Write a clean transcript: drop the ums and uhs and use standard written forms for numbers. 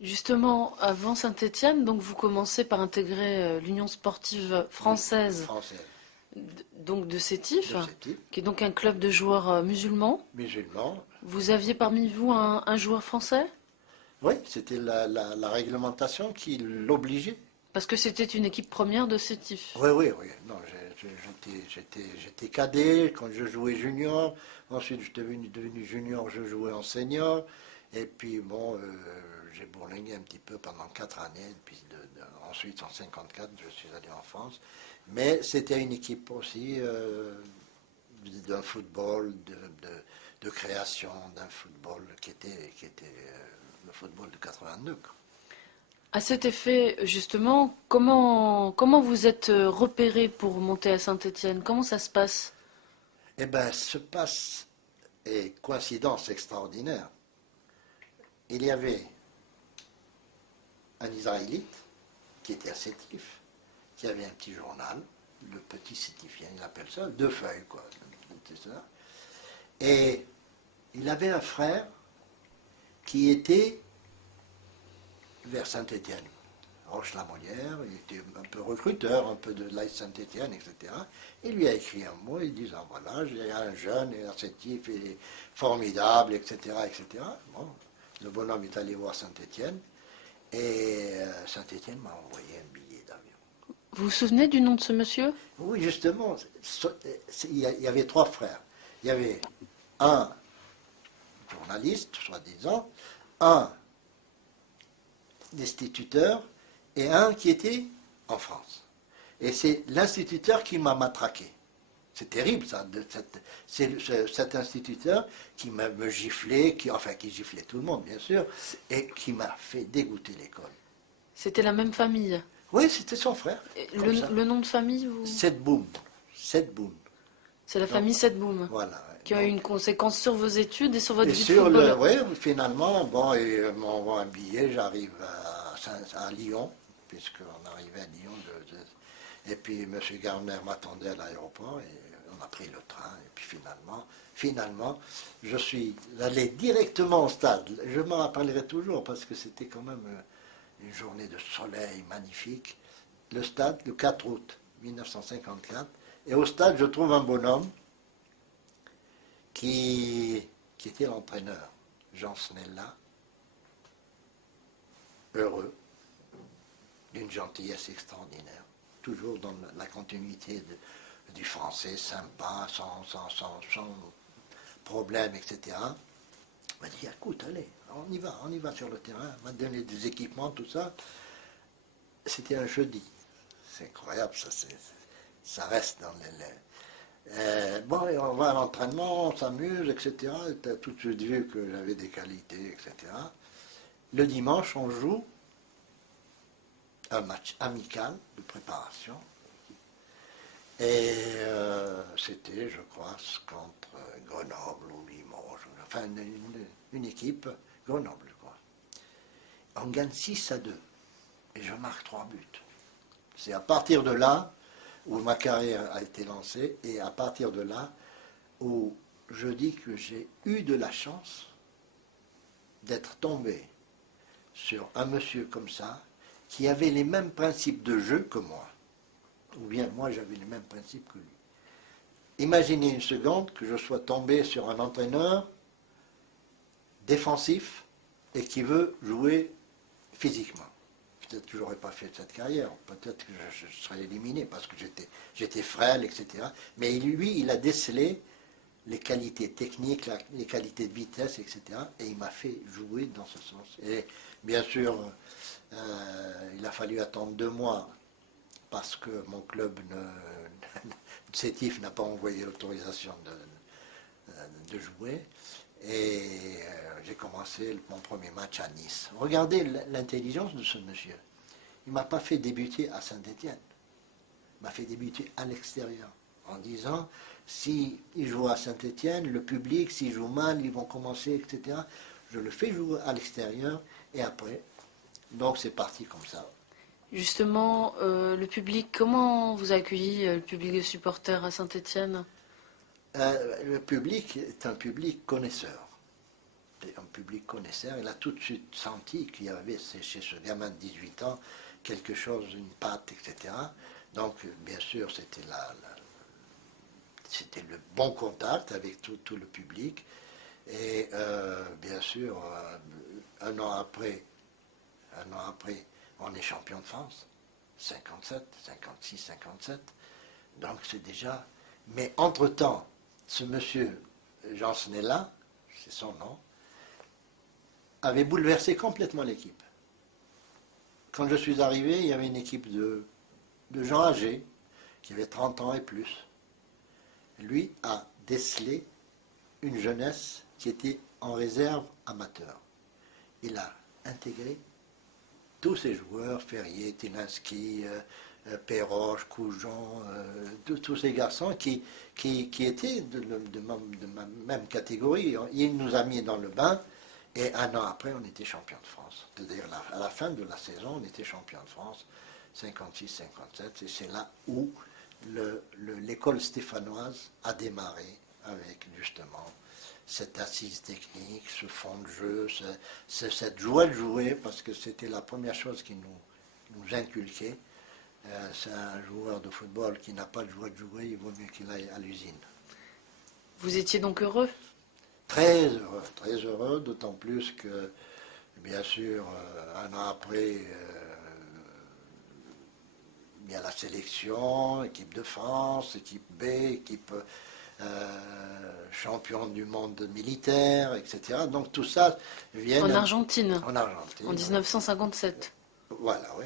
Justement, avant Saint-Étienne, donc vous commencez par intégrer l'Union sportive française, Française, donc de Sétif, de ce type, qui est donc un club de joueurs musulmans. musulman. Vous aviez parmi vous un joueur français? Oui, c'était la réglementation qui l'obligeait. Parce que c'était une équipe première de Sétif. Oui, oui, oui. Non, j'étais cadet quand je jouais junior. Ensuite, je suis devenu junior, je jouais en senior. Et puis, bon, j'ai bourlingué un petit peu pendant 4 années. Et puis, ensuite, en 54, je suis allé en France. Mais c'était une équipe aussi d'un football, de création, d'un football qui était le football de 82, quoi. À cet effet, justement, comment vous êtes repéré pour monter à Saint-Étienne? Comment ça se passe? Eh bien, se passe, et coïncidence extraordinaire, il y avait un Israélite qui était à Sétif, qui avait un petit journal, le petit Sétifien, il appelle ça, 2 feuilles, quoi. Et il avait un frère qui était vers Saint-Étienne, Roche-la-Molière, il était un peu recruteur, un peu de l'AS Saint-Étienne, etc. Il lui a écrit un mot, il disant, voilà, j'ai un jeune, et Sétif, il est formidable, etc., etc. Bon, le bonhomme est allé voir Saint-Étienne, et Saint-Étienne m'a envoyé un billet d'avion. Vous vous souvenez du nom de ce monsieur? Oui, justement, il y avait 3 frères. Il y avait un journaliste, soi-disant, un instituteur et un qui était en France. Et c'est l'instituteur qui m'a matraqué. C'est terrible ça. C'est cet instituteur qui me giflait, qui giflait tout le monde bien sûr, et qui m'a fait dégoûter l'école. C'était la même famille. Oui, c'était son frère, Et comme ça. le nom de famille, Sedboum. Sedboum. c'est la Donc, famille Sedboum, voilà. Ouais. qui a eu Donc, une conséquence sur vos études et sur votre et vie de sur le, footballeur. oui, finalement, bon, il m'envoie un billet, j'arrive à Lyon, puisqu'on arrivait à Lyon. Et puis M. Garner m'attendait à l'aéroport et on a pris le train. Et puis finalement, je suis allé directement au stade. Je me rappellerai toujours parce que c'était quand même une journée de soleil magnifique. Le stade, le 4 août 1954. Et au stade, je trouve un bonhomme qui, qui était l'entraîneur, Jean Snella, heureux, d'une gentillesse extraordinaire, toujours dans la continuité du français, sympa, sans problème, etc. Il m'a dit, écoute, allez, on y va sur le terrain, on m'a donné des équipements, tout ça. C'était un jeudi. C'est incroyable, ça reste dans bon, et on va à l'entraînement, on s'amuse, etc. Tu as tout de suite vu que j'avais des qualités, etc. Le dimanche, on joue un match amical de préparation. Et c'était, je crois, contre Grenoble ou Limoges, enfin une équipe, Grenoble, je crois. On gagne 6-2 et je marque 3 buts. C'est à partir de là où ma carrière a été lancée et à partir de là où je dis que j'ai eu de la chance d'être tombé sur un monsieur comme ça qui avait les mêmes principes de jeu que moi. Ou bien moi j'avais les mêmes principes que lui. Imaginez une seconde que je sois tombé sur un entraîneur défensif et qui veut jouer physiquement. Peut-être que je n'aurais pas fait cette carrière, peut-être que je serais éliminé parce que j'étais frêle, etc. Mais lui, il a décelé les qualités techniques, les qualités de vitesse, etc. Et il m'a fait jouer dans ce sens. Et bien sûr, il a fallu attendre 2 mois parce que mon club Sétif n'a pas envoyé l'autorisation de jouer. Et j'ai commencé mon premier match à Nice. Regardez l'intelligence de ce monsieur. Il ne m'a pas fait débuter à Saint-Étienne. Il m'a fait débuter à l'extérieur. En disant, s'il joue à Saint-Étienne, le public, s'il joue mal, ils vont commencer, etc. Je le fais jouer à l'extérieur et après. Donc c'est parti comme ça. Justement, le public, comment vous a accueilli le public de supporters à Saint-Étienne? Le public est un public connaisseur. C'est un public connaisseur, il a tout de suite senti qu'il y avait chez ce gamin de 18 ans quelque chose, une patte, etc. Donc, bien sûr, c'était le bon contact avec tout le public. Et bien sûr, un an après, on est champion de France. 57, 56, 57. Donc c'est déjà... Mais entre-temps, ce monsieur Jean Snella, c'est son nom, avait bouleversé complètement l'équipe. Quand je suis arrivé, il y avait une équipe de gens âgés, qui avaient 30 ans et plus. Lui a décelé une jeunesse qui était en réserve amateur. Il a intégré tous ces joueurs, Ferrier, Tilinski, Perroche, Coujon, tous ces garçons qui étaient de ma même catégorie. Il nous a mis dans le bain et un an après, on était champion de France. C'est-à-dire à la fin de la saison, on était champion de France, 56-57, et c'est là où l'école stéphanoise a démarré avec justement cette assise technique, ce fond de jeu, cette joie de jouer, parce que c'était la première chose qui nous inculquait. C'est un joueur de football qui n'a pas de joie de jouer, il vaut mieux qu'il aille à l'usine. Vous étiez donc heureux? Très heureux, d'autant plus que, bien sûr, un an après, il y a la sélection, équipe de France, équipe B, équipe champion du monde militaire, etc. Donc tout ça vient... En Argentine, En Argentine. en 1957. Voilà, oui.